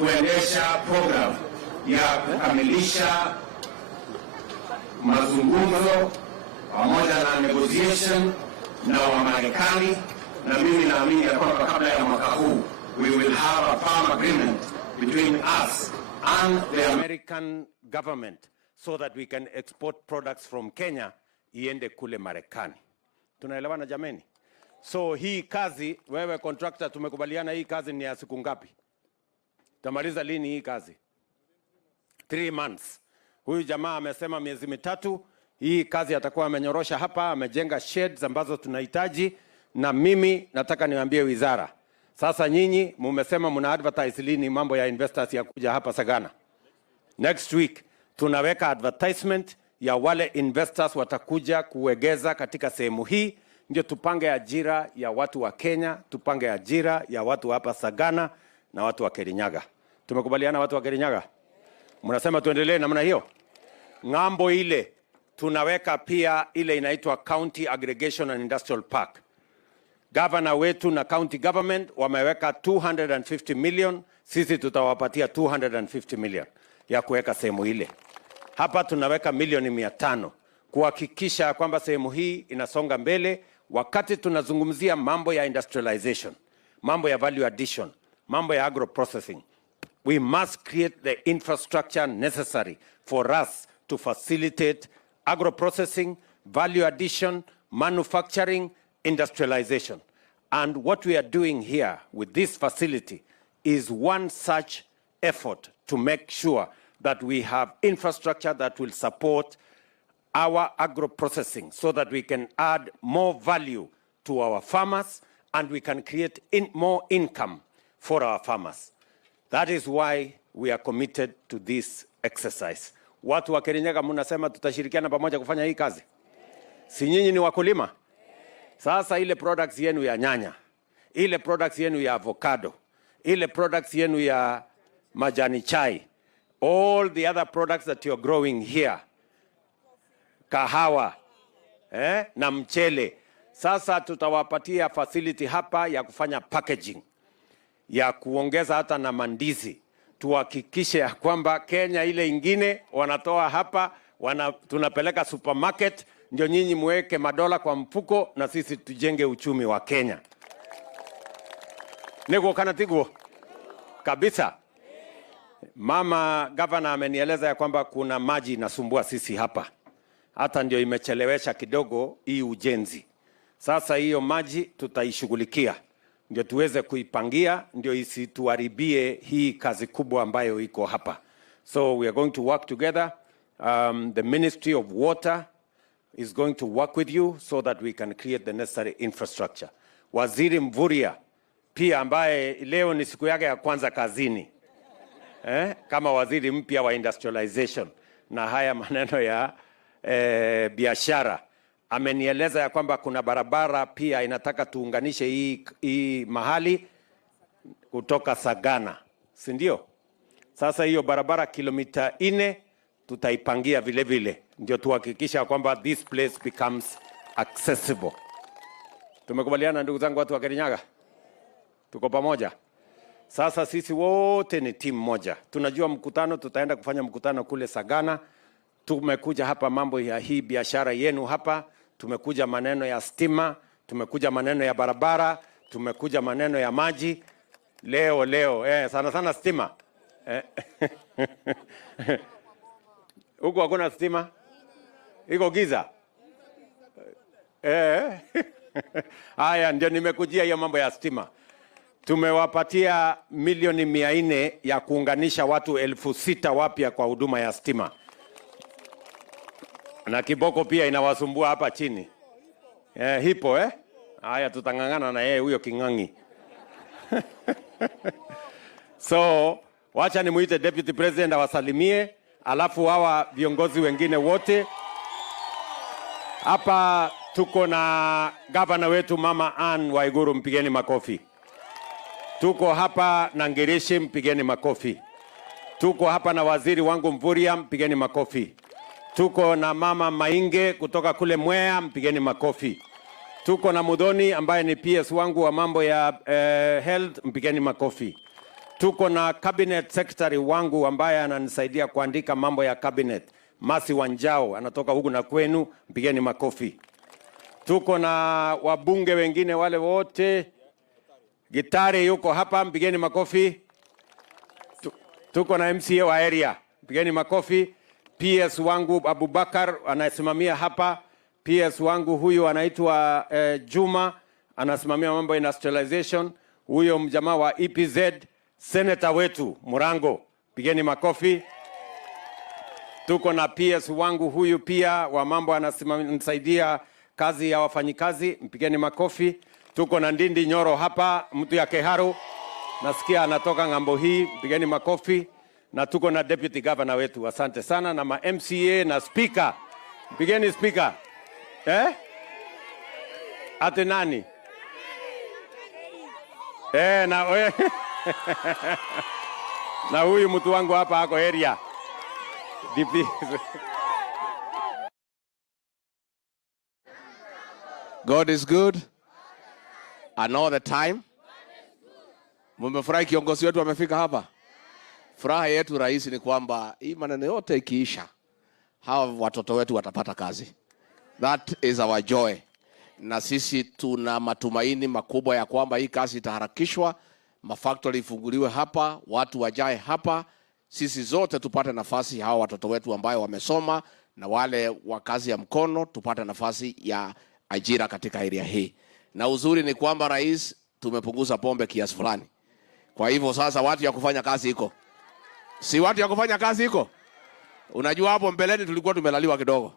kuendesha program ya kukamilisha mazungumzo pamoja na negotiation na Wamarekani, na mimi naamini ya kwamba kabla ya mwaka huu we will have a firm agreement between us and the American government so that we can export products from Kenya iende kule Marekani. Tunaelewana jameni? So hii kazi, wewe contractor, tumekubaliana hii kazi ni ya siku ngapi? Tamaliza lini hii kazi? 3 months. Huyu jamaa amesema miezi mitatu. Hii kazi atakuwa amenyorosha hapa, amejenga sheds ambazo tunahitaji, na mimi nataka niwaambie wizara. Sasa nyinyi mumesema muna advertise lini mambo ya investors ya kuja hapa Sagana. Next week tunaweka advertisement ya wale investors watakuja kuwegeza katika sehemu hii, ndio tupange ajira ya watu wa Kenya, tupange ajira ya watu hapa Sagana na watu wa Kirinyaga. Tumekubaliana watu wa Kirinyaga? Mnasema tuendelee namna hiyo? Ngambo ile tunaweka pia ile inaitwa County Aggregation and Industrial Park. Governor wetu na county government wameweka 250 million, sisi tutawapatia 250 million ya kuweka sehemu ile. Hapa tunaweka milioni 500 kuhakikisha kwamba sehemu hii inasonga mbele wakati tunazungumzia mambo ya industrialization, mambo ya value addition, mambo ya agro processing. We must create the infrastructure necessary for us to facilitate agro processing, value addition, manufacturing, industrialization. And what we are doing here with this facility is one such effort to make sure that we have infrastructure that will support our agro processing so that we can add more value to our farmers and we can create more income for our farmers. That is why we are committed to this exercise. Watu wa Kirinyaga mnasema tutashirikiana pamoja kufanya hii kazi? Si nyinyi ni wakulima? Sasa ile products yenu ya nyanya, ile products yenu ya avocado, ile products yenu ya majani chai, all the other products that you are growing here, kahawa, na mchele. Sasa tutawapatia facility hapa ya kufanya packaging, ya kuongeza hata na mandizi. Tuhakikishe ya kwamba Kenya ile ingine wanatoa hapa, tunapeleka supermarket, ndio nyinyi muweke madola kwa mfuko na sisi tujenge uchumi wa Kenya. Nego kanatigo kabisa. Mama governor amenieleza ya kwamba kuna maji inasumbua sisi hapa. Hata ndio imechelewesha kidogo hii ujenzi. Sasa hiyo maji tutaishughulikia, ndio tuweze kuipangia, ndio isituharibie hii kazi kubwa ambayo iko hapa. So we are going to work together. The Ministry of Water is going to work with you so that we can create the necessary infrastructure. Waziri Mvurya pia ambaye leo ni siku yake ya kwanza kazini, kama waziri mpya wa industrialization na haya maneno ya biashara, amenieleza ya kwamba kuna barabara pia inataka tuunganishe hii mahali kutoka Sagana, si ndio? Sasa hiyo barabara kilomita 4 tutaipangia vile vile, ndio tuhakikisha kwamba this place becomes accessible. Tumekubaliana ndugu zangu watu wa Kirinyaga? Tuko pamoja? Sasa sisi wote ni timu moja. Tunajua mkutano, tutaenda kufanya mkutano kule Sagana. Tumekuja hapa mambo ya hii biashara yenu hapa, tumekuja maneno ya stima, tumekuja maneno ya barabara, tumekuja maneno ya maji. Leo sana stima. Huko hakuna stima? Iko giza? Haya ndio nimekujia hiyo mambo ya stima. Tumewapatia milioni 400 ya kuunganisha watu 6,000 wapya kwa huduma ya stima. Na kiboko pia inawasumbua hapa chini. Hipo haya tutangangana na yeye huyo Kingangi. So wacha nimuite Deputy President awasalimie, alafu hawa viongozi wengine wote. Hapa tuko na governor wetu Mama Ann Waiguru, mpigeni makofi. Tuko hapa na Ngirishi, mpigeni makofi. Tuko hapa na waziri wangu Mvurya, mpigeni makofi. Tuko na Mama Mainge kutoka kule Mwea, mpigeni makofi. Tuko na Mudhoni ambaye ni PS wangu wa mambo ya health, mpigeni makofi. Tuko na cabinet secretary wangu ambaye ananisaidia kuandika mambo ya cabinet. Masi Wanjao anatoka huku na kwenu, mpigeni makofi. Tuko na wabunge wengine wale wote. Gitare yuko hapa, mpigeni makofi. Tuko na MCA wa area, mpigeni makofi. PS wangu Abubakar anasimamia hapa. PS wangu huyu anaitwa Juma, anasimamia mambo industrialization. Huyo mjamaa wa EPZ, senator wetu Murango, pigeni makofi. Tuko na PS wangu huyu pia wa mambo anasaidia kazi ya wafanyikazi, mpigeni makofi. Tuko na Ndindi Nyoro hapa, mtu ya Keharu, nasikia anatoka ngambo hii, mpigeni makofi. Na tuko na deputy governor wetu, asante sana, na ma MCA na speaker, mpigeni speaker. Ate nani? Na na huyu mtu wangu hapa ako area. God is good and all the time. Mmefurahi kiongozi wetu amefika hapa. Furaha yetu rais ni kwamba hii maneno yote ikiisha, hawa watoto wetu watapata kazi. That is our joy. Na sisi tuna matumaini makubwa ya kwamba hii kazi itaharakishwa, mafactory ifunguliwe hapa, watu wajae hapa, sisi zote tupate nafasi, hawa watoto wetu ambao wamesoma na wale wa kazi ya mkono tupate nafasi ya ajira katika area hii. Na uzuri ni kwamba rais, tumepunguza pombe kiasi fulani. Kwa hivyo sasa watu ya kufanya kazi iko. Si watu ya kufanya kazi iko. Unajua hapo mbeleni tulikuwa tumelaliwa kidogo.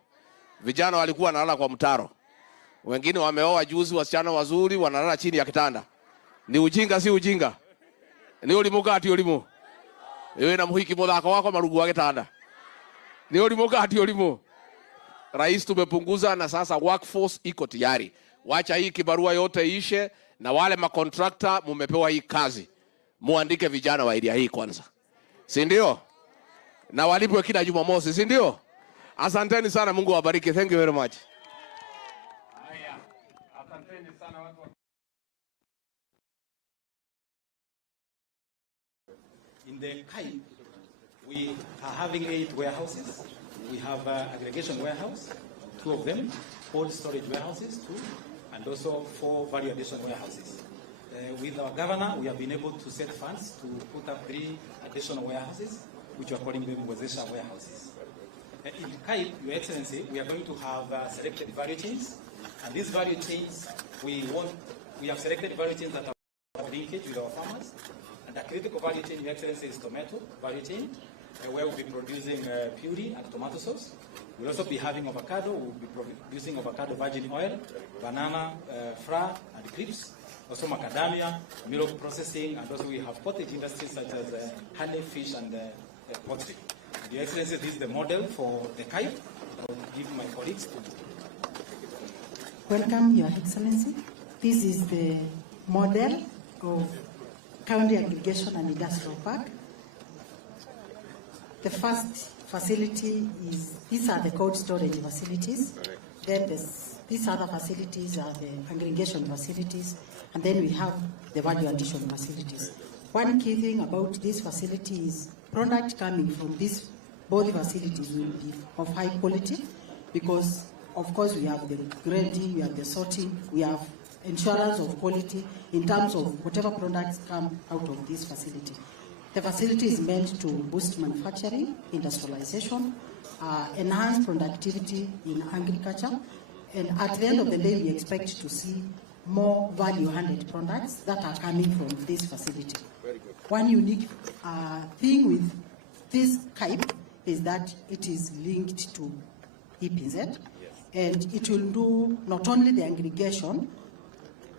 Vijana walikuwa wanalala kwa mtaro. Wengine wameoa juzi, wasichana wazuri wanalala chini ya kitanda. Ni ujinga si ujinga? Ni ulimuka ati ulimu. Wewe na muhiki muthako wako marugu wa kitanda. Ni ulimuka ati ulimu. Rais, tumepunguza na sasa workforce iko tayari. Wacha hii kibarua yote ishe na wale makontrakta mumepewa hii kazi. Muandike vijana wa area hii kwanza. Si ndio? Na walipwe kila Jumamosi, si ndio? Asanteni sana, Mungu awabariki. Thank you very much. In the KAIP, we are having 8 warehouses. We have aggregation warehouse, 2 of them, cold storage warehouses, 2, and also 4 value addition warehouses. With our governor, we have been able to set funds to put up 3 additional warehouses, which we are calling them Wezesha warehouses. In KAIP, Your Excellency, we are going to have selected value chains, and these value chains, we have selected value chains that have linkage with our farmers. And the critical value chain, Your Excellency, is tomato value chain, where we'll be producing puree and tomato sauce. We'll also be having avocado. We'll be producing avocado virgin oil, banana, flour, and crisps. Also macadamia, milk processing, and also we have cottage industries such as honey, fish, and poultry. Your Excellency, this is the model for the KAIP. I will give my colleagues to. Welcome, Your Excellency. This is the model of County Aggregation and Industrial Park. The first facility is, these are the cold storage facilities. Then these other facilities are the aggregation facilities. And then we have the value addition facilities. One key thing about this facility is product coming from these both facilities will be of high quality, because of course we have the grading, we have the sorting, we have insurance of quality in terms of whatever products come out of this facility. The facility is meant to boost manufacturing, industrialization, enhance productivity in agriculture, and at the end of the day we expect to see more value-added products that are coming from this facility. Very good. One unique thing with this KAIP is that it is linked to EPZ, yes. And it will do not only the aggregation,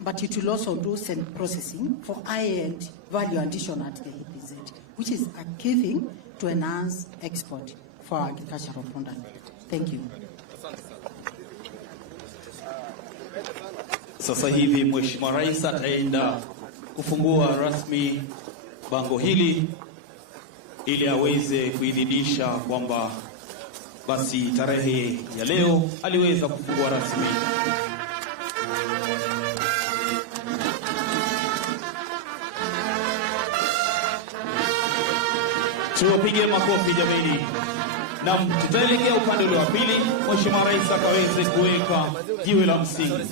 but it will also do processing for high-end value addition at the EPZ, which is a key thing to enhance export for agricultural products. Thank you. Sasa hivi Mheshimiwa Rais ataenda kufungua rasmi bango hili ili aweze kuidhinisha kwamba basi tarehe ya leo aliweza kufungua rasmi. Tuwapige makofi jameni. Na tutaelekea upande ule wa pili, Mheshimiwa Rais akaweze kuweka jiwe la msingi.